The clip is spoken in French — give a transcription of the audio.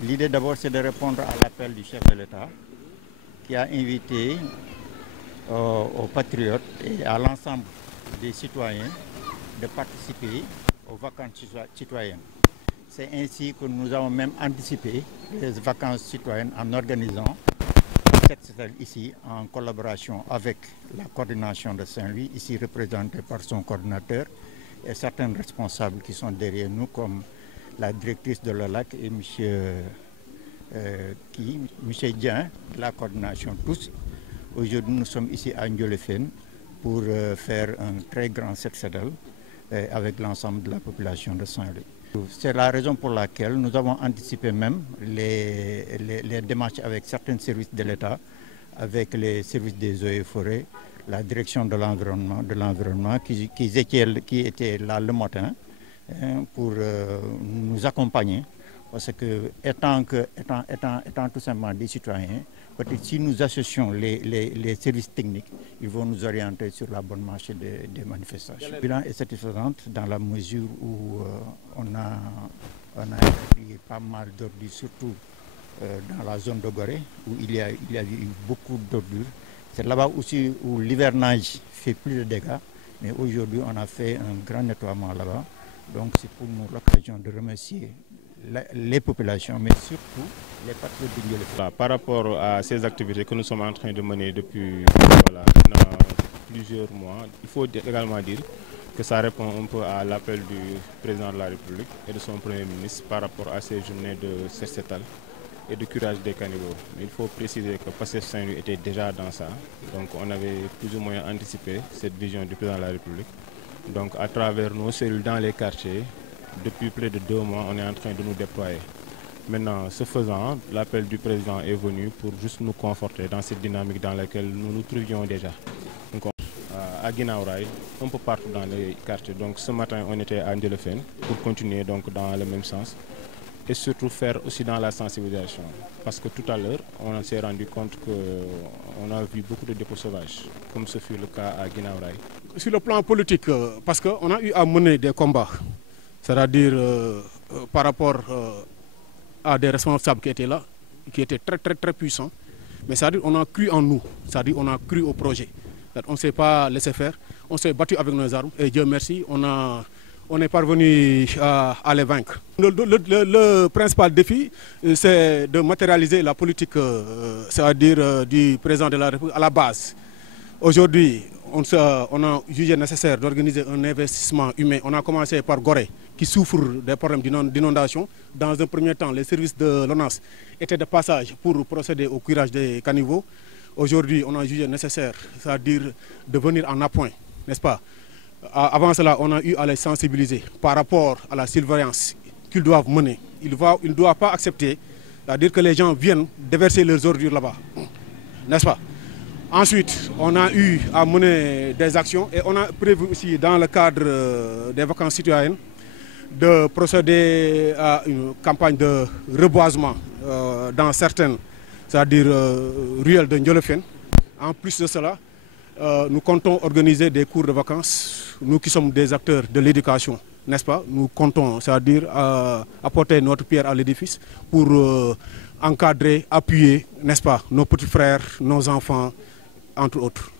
L'idée d'abord, c'est de répondre à l'appel du chef de l'État qui a invité aux patriotes et à l'ensemble des citoyens de participer aux vacances citoyennes. C'est ainsi que nous avons même anticipé les vacances citoyennes en organisant cette salle ici en collaboration avec la coordination de Saint-Louis, ici représentée par son coordinateur et certains responsables qui sont derrière nous comme la directrice de l'OLAC et monsieur Dieng, la coordination tous. Aujourd'hui, nous sommes ici à Ndiolofène pour faire un très grand set-saddle avec l'ensemble de la population de Saint-Louis. C'est la raison pour laquelle nous avons anticipé même les démarches avec certains services de l'État, avec les services des eaux et forêts, la direction de l'environnement qui étaient là le matin pour nous accompagner. Parce que étant tout simplement des citoyens, peut-être si nous associons les services techniques, ils vont nous orienter sur la bonne marche des manifestations. Le bilan est satisfaisant dans la mesure où on a établi pas mal d'ordures, surtout dans la zone de Gorée, où il y a eu beaucoup d'ordures. C'est là-bas aussi où l'hivernage fait plus de dégâts, mais aujourd'hui on a fait un grand nettoiement là-bas. Donc c'est pour nous l'occasion de remercier les populations, mais surtout les patriotes de Ndiolofène. Par rapport à ces activités que nous sommes en train de mener depuis plusieurs mois, il faut également dire que ça répond un peu à l'appel du président de la République et de son Premier ministre par rapport à ces journées de set-saddle et de curage des caniveaux. Mais il faut préciser que Pastef Saint-Louis était déjà dans ça, donc on avait plus ou moins anticipé cette vision du président de la République. Donc à travers nos cellules dans les quartiers, depuis près de 2 mois, on est en train de nous déployer. Maintenant, ce faisant, l'appel du président est venu pour juste nous conforter dans cette dynamique dans laquelle nous nous trouvions déjà. Donc, à Guinaw Rail, un peu partout dans les quartiers. Donc ce matin, on était à Ndiolofène pour continuer donc dans le même sens et surtout faire aussi dans la sensibilisation. Parce que tout à l'heure, on s'est rendu compte qu'on a vu beaucoup de dépôts sauvages, comme ce fut le cas à Guinaw Rail. Sur le plan politique, parce qu'on a eu à mener des combats, c'est-à-dire par rapport à des responsables qui étaient là, qui étaient très puissants, mais c'est-à-dire on a cru en nous, c'est-à-dire on a cru au projet. On ne s'est pas laissé faire, on s'est battu avec nos armes et Dieu merci, on est parvenu à les vaincre. Le principal défi, c'est de matérialiser la politique, c'est-à-dire du président de la République à la base. Aujourd'hui, on a jugé nécessaire d'organiser un investissement humain. On a commencé par Gorée, qui souffre des problèmes d'inondation. Dans un premier temps, les services de l'ONAS étaient de passage pour procéder au curage des caniveaux. Aujourd'hui, on a jugé nécessaire, c'est-à-dire de venir en appoint, n'est-ce pas? Avant cela, on a eu à les sensibiliser par rapport à la surveillance qu'ils doivent mener. Ils ne doivent pas accepter, c'est-à-dire que les gens viennent déverser leurs ordures là-bas, n'est-ce pas? Ensuite, on a eu à mener des actions et on a prévu aussi dans le cadre des vacances citoyennes de procéder à une campagne de reboisement dans certaines, c'est-à-dire ruelles de Ndiolofène. En plus de cela, nous comptons organiser des cours de vacances, nous qui sommes des acteurs de l'éducation, n'est-ce pas? Nous comptons, c'est-à-dire apporter notre pierre à l'édifice pour encadrer, appuyer, n'est-ce pas, nos petits frères, nos enfants, entre autres.